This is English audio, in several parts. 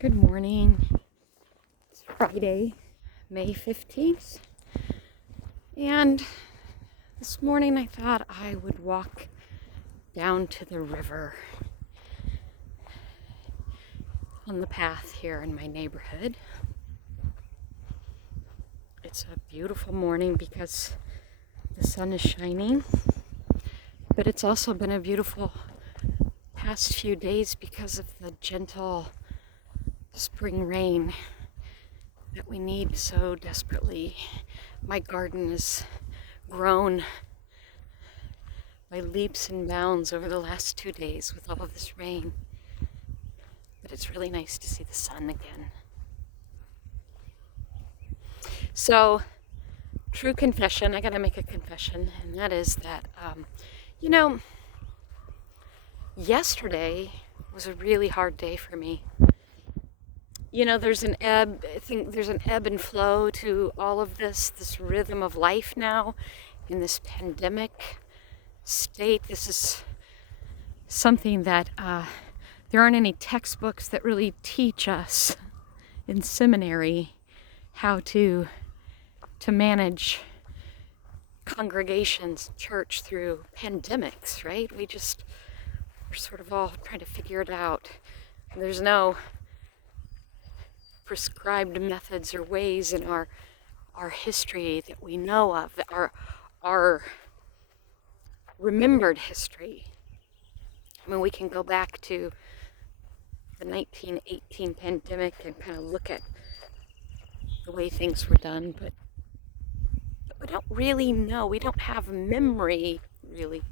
Good morning. It's Friday, May 15th. And this morning I thought I would walk down to the river on the path here in my neighborhood. It's a beautiful morning because the sun is shining, but it's also been a beautiful past few days because of the gentle spring rain that we need so desperately. My garden has grown by leaps and bounds over the last 2 days with all of this rain. But it's really nice to see the sun again. So, true confession, I gotta make a confession, and that is that, yesterday was a really hard day for me. There's an ebb, I think there's an ebb and flow to all of this rhythm of life now in this pandemic state. This is something that there aren't any textbooks that really teach us in seminary how to manage congregations, church through pandemics, right? We're sort of all trying to figure it out. There's no prescribed methods or ways in our history that we know of, our remembered history. I mean, we can go back to the 1918 pandemic and kind of look at the way things were done, but we don't really know. We don't have memory, really.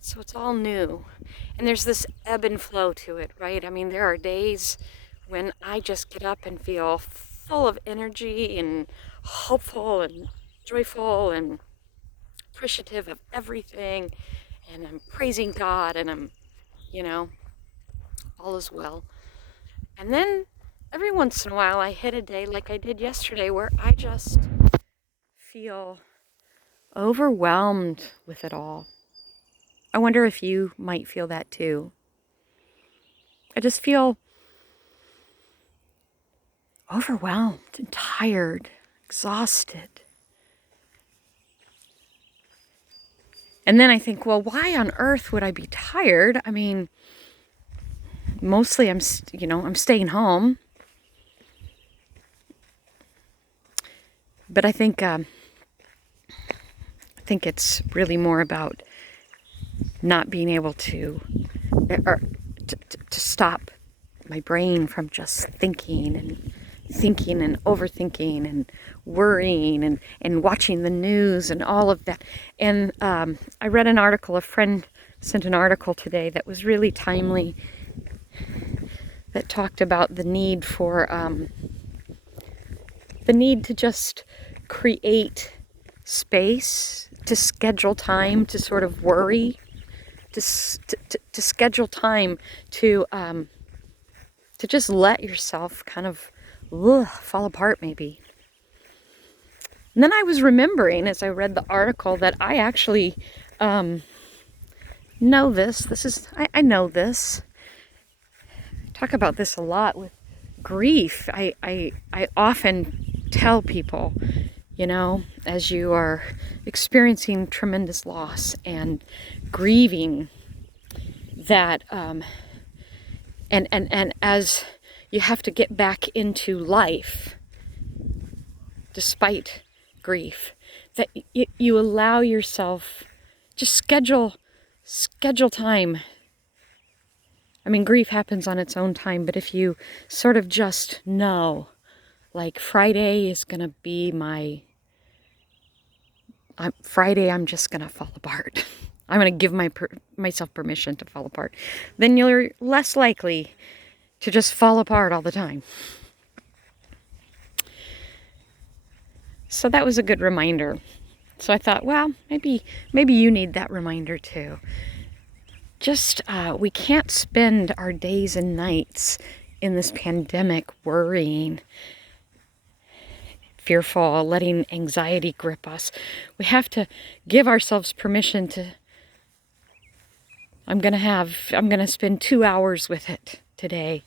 So it's all new. And there's this ebb and flow to it, right? I mean, there are days when I just get up and feel full of energy and hopeful and joyful and appreciative of everything, and I'm praising God, and I'm, all is well. And then every once in a while I hit a day like I did yesterday where I just feel overwhelmed with it all. I wonder if you might feel that too. I just feel overwhelmed and tired, exhausted. And then I think, well, why on earth would I be tired? I mean, mostly I'm staying home. But I think it's really more about not being able to stop my brain from just thinking and overthinking and worrying and watching the news and all of that. And I read an article, a friend sent an article today that was really timely, that talked about the need to just create space, to schedule time to sort of worry, to schedule time to just let yourself kind of fall apart maybe. And then I was remembering as I read the article that I actually know this. I know this. I talk about this a lot with grief. I often tell people, as you are experiencing tremendous loss and grieving that, and as you have to get back into life despite grief, that you allow yourself, just schedule time. I mean, grief happens on its own time, but if you sort of just know, like Friday is gonna be Friday, I'm just gonna fall apart. I'm gonna give myself permission to fall apart. Then you're less likely to just fall apart all the time. So that was a good reminder. So I thought, well, maybe you need that reminder too. Just, we can't spend our days and nights in this pandemic worrying, fearful, letting anxiety grip us. We have to give ourselves permission to, I'm gonna spend 2 hours with it today.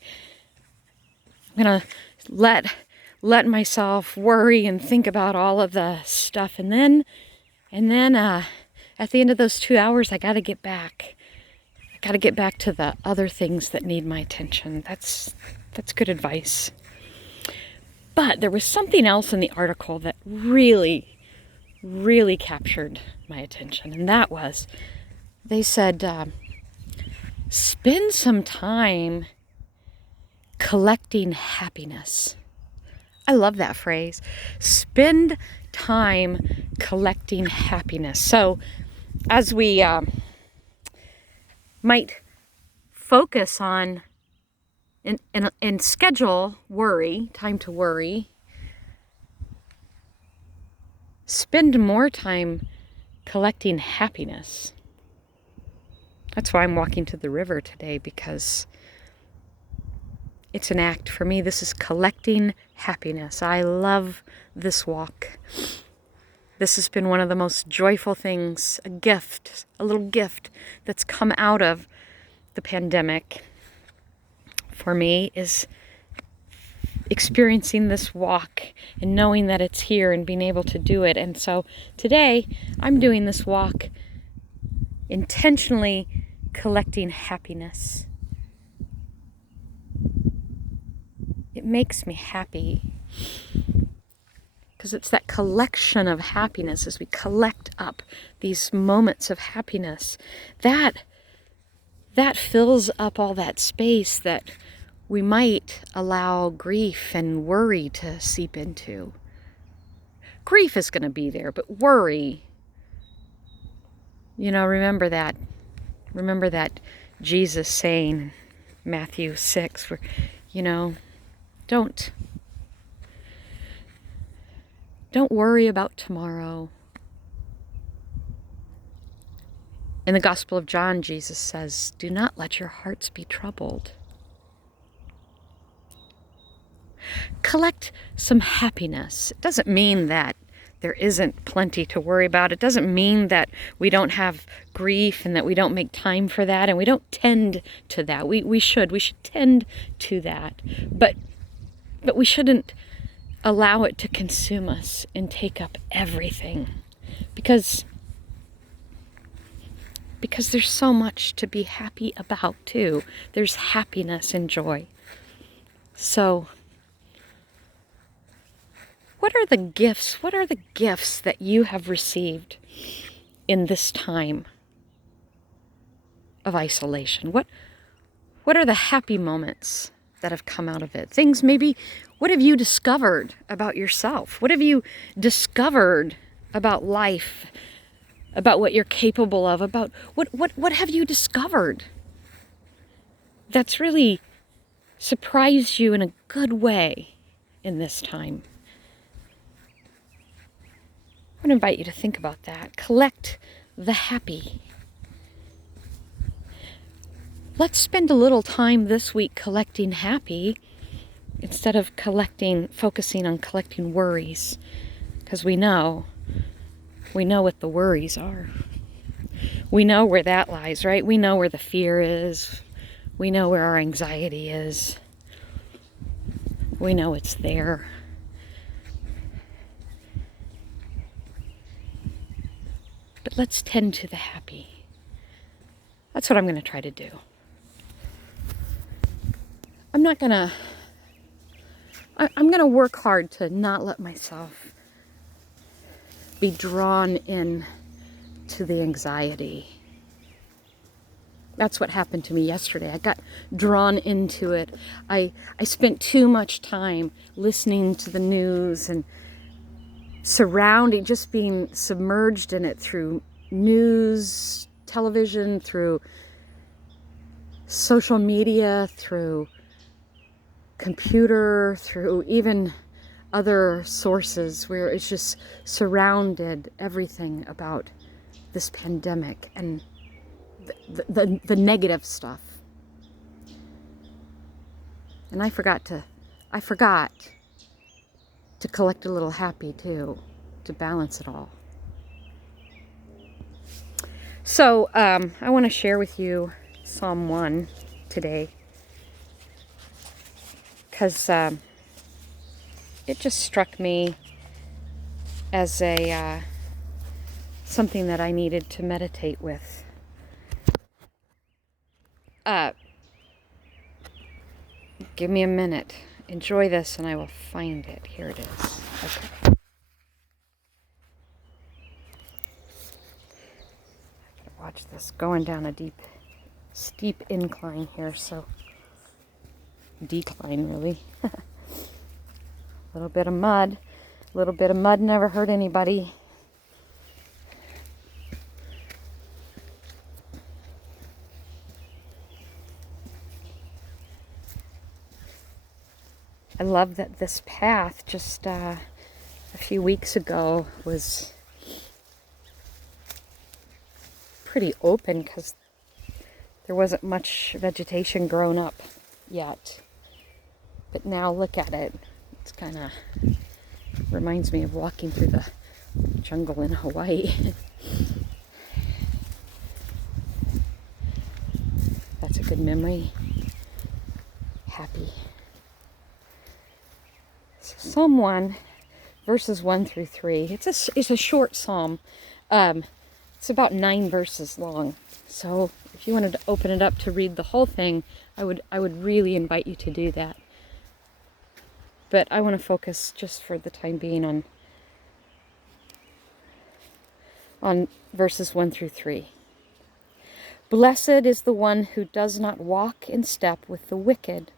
going to let myself worry and think about all of the stuff. And then at the end of those 2 hours, I got to get back. I got to get back to the other things that need my attention. That's good advice. But there was something else in the article that really, really captured my attention. And that was, they said, spend some time collecting happiness. I love that phrase. Spend time collecting happiness. So as we might focus on and schedule worry, time to worry, spend more time collecting happiness. That's why I'm walking to the river today, because it's an act for me. This is collecting happiness. I love this walk. This has been one of the most joyful things, a gift, a little gift that's come out of the pandemic for me, is experiencing this walk and knowing that it's here and being able to do it. And so today I'm doing this walk intentionally collecting happiness. It makes me happy because it's that collection of happiness. As we collect up these moments of happiness, that fills up all that space that we might allow grief and worry to seep into. Grief is going to be there, but worry, remember that Jesus saying, Matthew 6, where, don't worry about tomorrow. In the Gospel of John, Jesus says, do not let your hearts be troubled. Collect some happiness. It doesn't mean that there isn't plenty to worry about. It doesn't mean that we don't have grief and that we don't make time for that and we don't tend to that. We should tend to that. But we shouldn't allow it to consume us and take up everything. Because there's so much to be happy about too. There's happiness and joy. So what are the gifts? What are the gifts that you have received in this time of isolation? What are the happy moments that have come out of it? Things maybe, what have you discovered about yourself? What have you discovered about life? About what you're capable of? About what have you discovered that's really surprised you in a good way in this time? I want to invite you to think about that. Collect the happy. Let's spend a little time this week collecting happy instead of focusing on collecting worries. Because we know what the worries are. We know where that lies, right? We know where the fear is. We know where our anxiety is. We know it's there. But let's tend to the happy. That's what I'm going to try to do. I'm going to work hard to not let myself be drawn in to the anxiety. That's what happened to me yesterday. I got drawn into it. I spent too much time listening to the news and just being submerged in it through news, television, through social media, through computer, through even other sources, where it's just surrounded everything about this pandemic and the negative stuff. And I forgot to collect a little happy too, to balance it all. So I want to share with you Psalm 1 today, because it just struck me as a something that I needed to meditate with. Give me a minute. Enjoy this and I will find it. Here it is. Okay. Watch this. Going down a steep incline here, so decline really. A little bit of mud. A little bit of mud never hurt anybody. I love that this path just a few weeks ago was pretty open because there wasn't much vegetation grown up yet. But now look at it. It's kind of reminds me of walking through the jungle in Hawaii. That's a good memory. Happy. Psalm 1, verses 1 through 3. It's a short psalm. It's about 9 verses long. So if you wanted to open it up to read the whole thing, I would really invite you to do that. But I want to focus just for the time being on verses 1 through 3. Blessed is the one who does not walk in step with the wicked,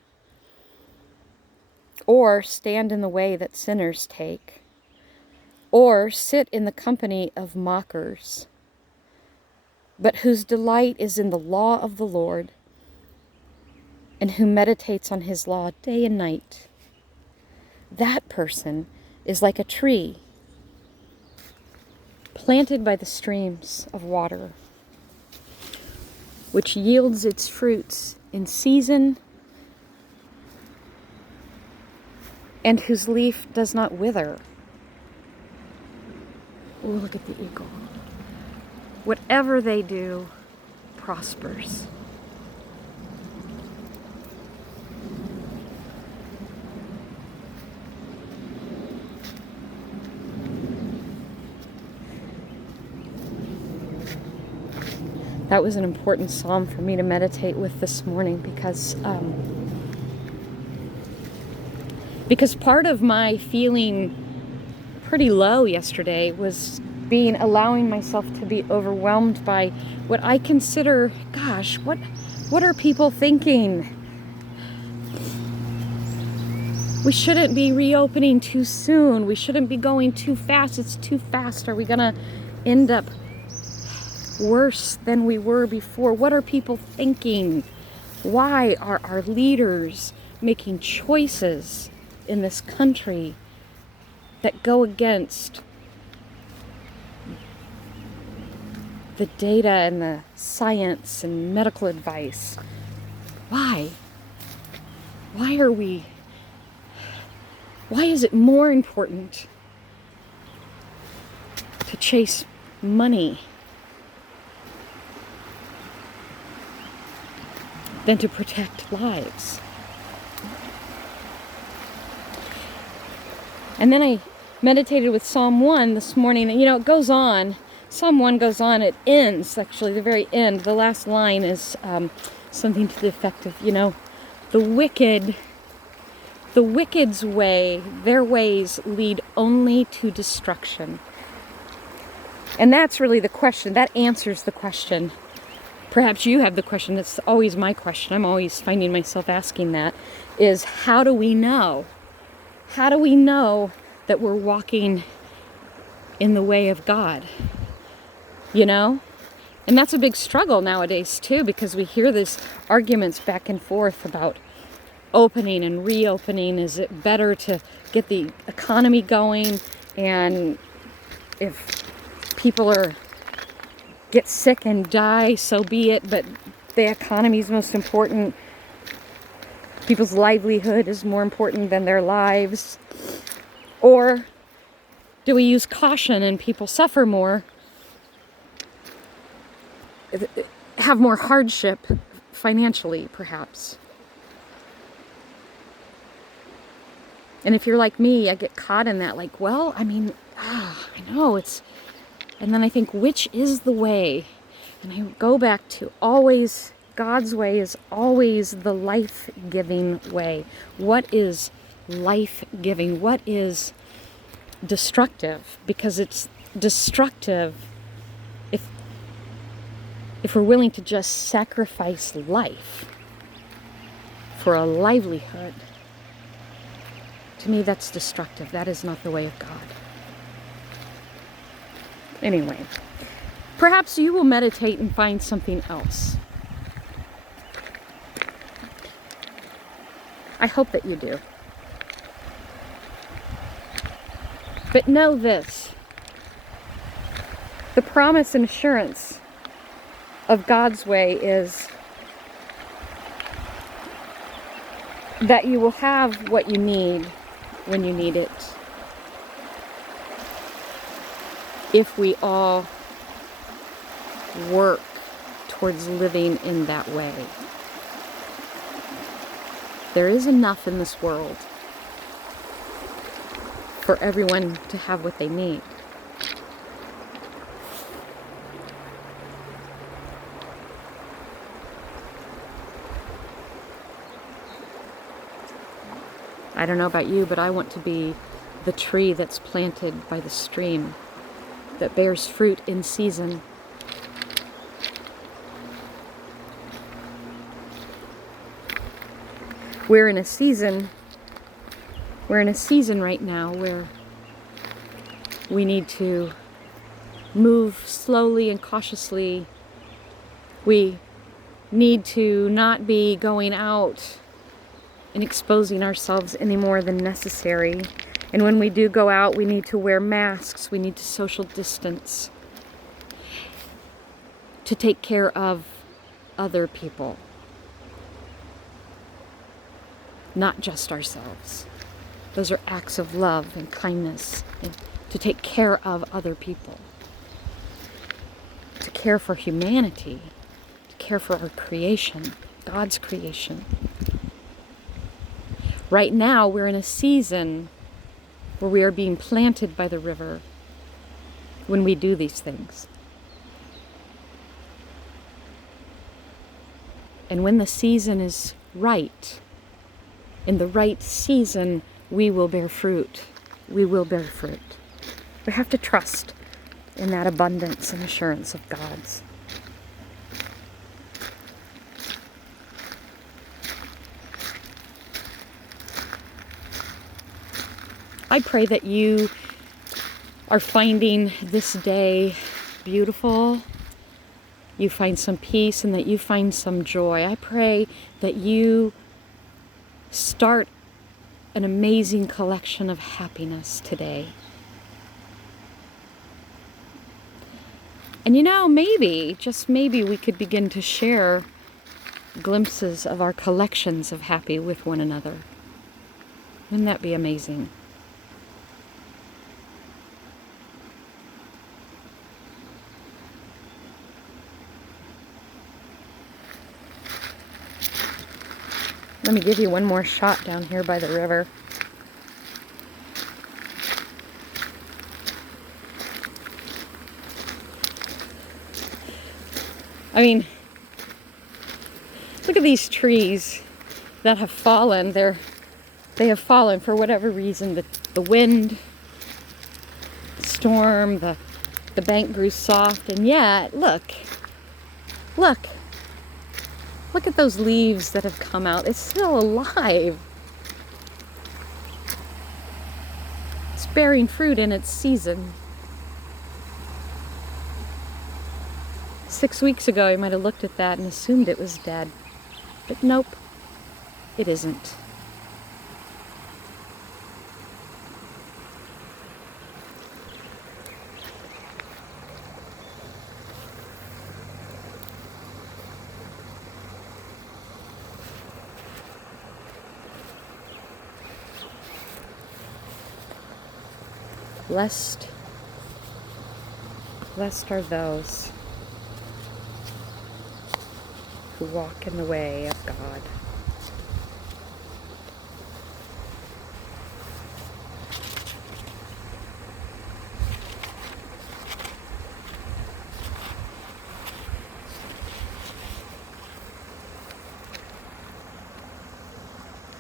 or stand in the way that sinners take, or sit in the company of mockers, but whose delight is in the law of the Lord, and who meditates on his law day and night. That person is like a tree planted by the streams of water, which yields its fruits in season, and whose leaf does not wither. Oh, look at the eagle. Whatever they do prospers. That was an important psalm for me to meditate with this morning because part of my feeling pretty low yesterday was allowing myself to be overwhelmed by what I consider, gosh, what are people thinking? We shouldn't be reopening too soon. We shouldn't be going too fast. It's too fast. Are we gonna end up worse than we were before? What are people thinking? Why are our leaders making choices in this country that go against the data and the science and medical advice? Why? Why is it more important to chase money than to protect lives? And then I meditated with Psalm 1 this morning, and it goes on. Psalm 1 goes on, it ends, actually, the very end. The last line is something to the effect of, the wicked's way, their ways lead only to destruction. And that's really the question. That answers the question. Perhaps you have the question. It's always my question. I'm always finding myself asking that, is how do we know? How do we know that we're walking in the way of God? And that's a big struggle nowadays too, because we hear these arguments back and forth about opening and reopening. Is it better to get the economy going? And if people get sick and die, so be it, but the economy is most important. People's livelihood is more important than their lives. Or do we use caution and people suffer more, have more hardship financially, perhaps? And if you're like me, I get caught in that, like, well, I mean, I know it's, and then I think, which is the way? And I go back to always, God's way is always the life-giving way. What is life-giving? What is destructive? Because it's destructive if we're willing to just sacrifice life for a livelihood. To me, that's destructive. That is not the way of God. Anyway, perhaps you will meditate and find something else. I hope that you do. But know this. The promise and assurance of God's way is that you will have what you need when you need it. If we all work towards living in that way. There is enough in this world for everyone to have what they need. I don't know about you, but I want to be the tree that's planted by the stream, that bears fruit in season. We're in a season right now where we need to move slowly and cautiously. We need to not be going out and exposing ourselves any more than necessary. And when we do go out, we need to wear masks. We need to social distance to take care of other people, not just ourselves. Those are acts of love and kindness, and to take care of other people, to care for humanity, to care for our creation, God's creation. Right now, we're in a season where we are being planted by the river when we do these things. And when the season is right, in the right season, we will bear fruit. We will bear fruit. We have to trust in that abundance and assurance of God's. I pray that you are finding this day beautiful, you find some peace, and that you find some joy. I pray that you start an amazing collection of happiness today. And maybe, just maybe, we could begin to share glimpses of our collections of happy with one another. Wouldn't that be amazing? Let me give you one more shot down here by the river. I mean, look at these trees that have fallen. They have fallen for whatever reason. The wind, the storm, the bank grew soft, and yet, look at those leaves that have come out. It's still alive. It's bearing fruit in its season. 6 weeks ago, I might have looked at that and assumed it was dead. But nope, it isn't. Blessed are those who walk in the way of God.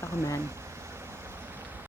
Amen.